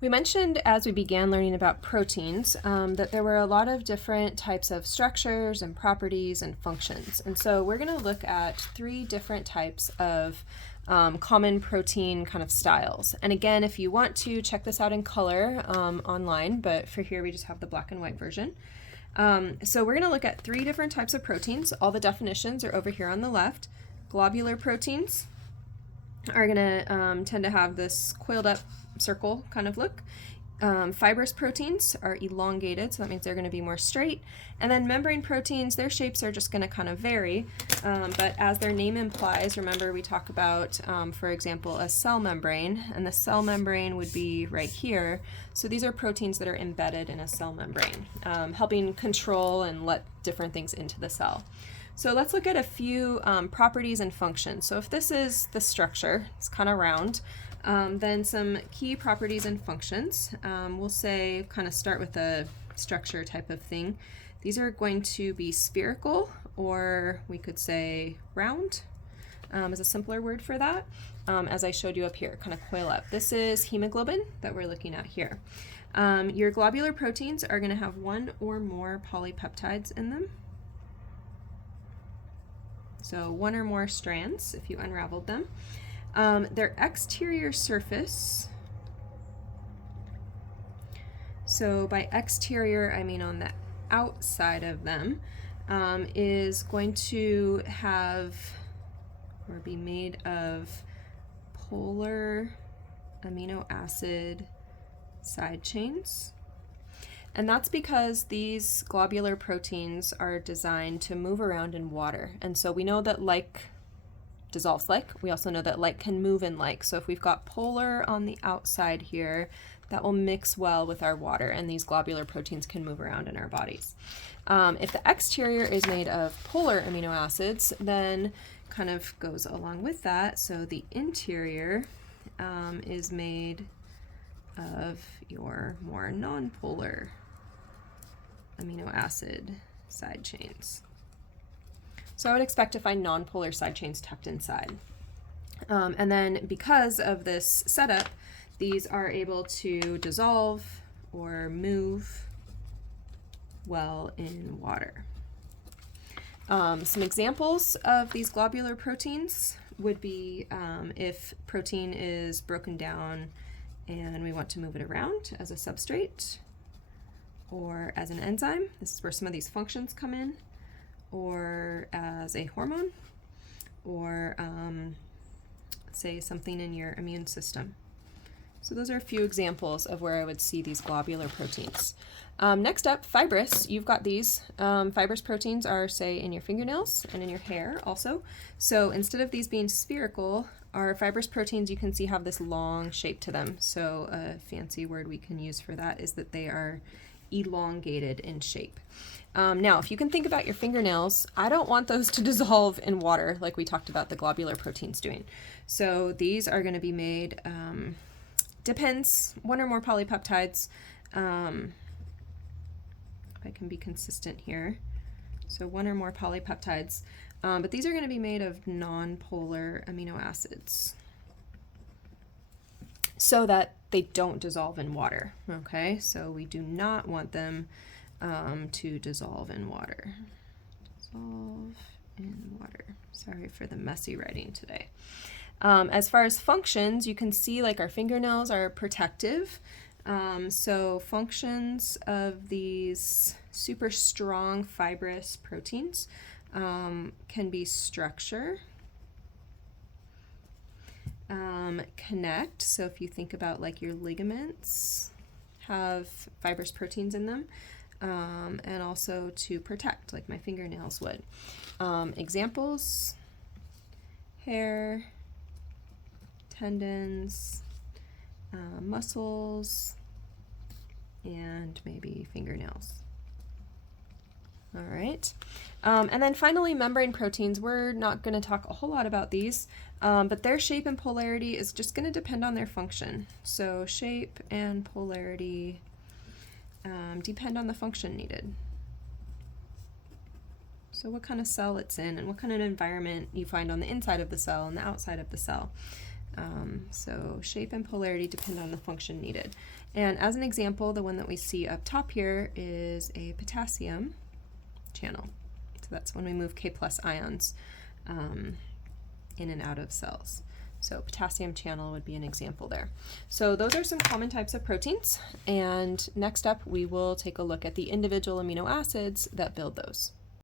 We mentioned as we began learning about proteins that there were a lot of different types of structures and properties and functions. And so we're going to look at 3 different types of common protein kind of styles. And again, if you want to check this out in color online, but for here we just have the black and white version. So we're going to look at 3 different types of proteins. All the definitions are over here on the left. Globular proteins are going to tend to have this coiled up circle kind of look. Fibrous proteins are elongated, so that means they're going to be more straight. And then membrane proteins, their shapes are just going to kind of vary, but as their name implies, remember we talk about, for example, a cell membrane, and the cell membrane would be right here. So these are proteins that are embedded in a cell membrane, helping control and let different things into the cell. So let's look at a few properties and functions. So if this is the structure, it's kind of round, then some key properties and functions. We'll say, kind of start with a structure type of thing. These are going to be spherical, or we could say round is a simpler word for that, as I showed you up here, kind of coil up. This is hemoglobin that we're looking at here. Your globular proteins are going to have 1 or more polypeptides in them. So 1 or more strands if you unraveled them. Their exterior surface, so by exterior I mean on the outside of them, is going to have or be made of polar amino acid side chains. And that's because these globular proteins are designed to move around in water. And so we know that like dissolves like. We also know that like can move in like. So if we've got polar on the outside here, that will mix well with our water, and these globular proteins can move around in our bodies. If the exterior is made of polar amino acids, then kind of goes along with that. So the interior is made of your more non-polar amino acid side chains. So I would expect to find non-polar side chains tucked inside. And then because of this setup, these are able to dissolve or move well in water. Some examples of these globular proteins would be if protein is broken down and we want to move it around as a substrate or as an enzyme. This is where some of these functions come in, or as a hormone, or say something in your immune system. So those are a few examples of where I would see these globular proteins. Next up, fibrous. You've got these. Fibrous proteins are, say, in your fingernails and in your hair also. So instead of these being spherical, our fibrous proteins, you can see, have this long shape to them. So a fancy word we can use for that is that they are elongated in shape. Now, if you can think about your fingernails, I don't want those to dissolve in water like we talked about the globular proteins doing. So these are going to be made, depends, 1 or more polypeptides. If I can be consistent here. So 1 or more polypeptides. But these are going to be made of non-polar amino acids so that they don't dissolve in water. Okay, so we do not want them to dissolve in water. Dissolve in water. Sorry for the messy writing today. As far as functions, you can see like our fingernails are protective. So functions of these super strong fibrous proteins can be structure, connect. So if you think about like your ligaments have fibrous proteins in them, and also to protect, like my fingernails would. Examples: hair, tendons, muscles, and maybe fingernails. All right. And then finally, membrane proteins. We're not going to talk a whole lot about these, but their shape and polarity is just going to depend on their function. So shape and polarity depend on the function needed. So what kind of cell it's in and what kind of environment you find on the inside of the cell and the outside of the cell. So shape and polarity depend on the function needed. And as an example, the one that we see up top here is a potassium channel. So that's when we move K+ ions in and out of cells. So potassium channel would be an example there. So those are some common types of proteins. And next up, we will take a look at the individual amino acids that build those.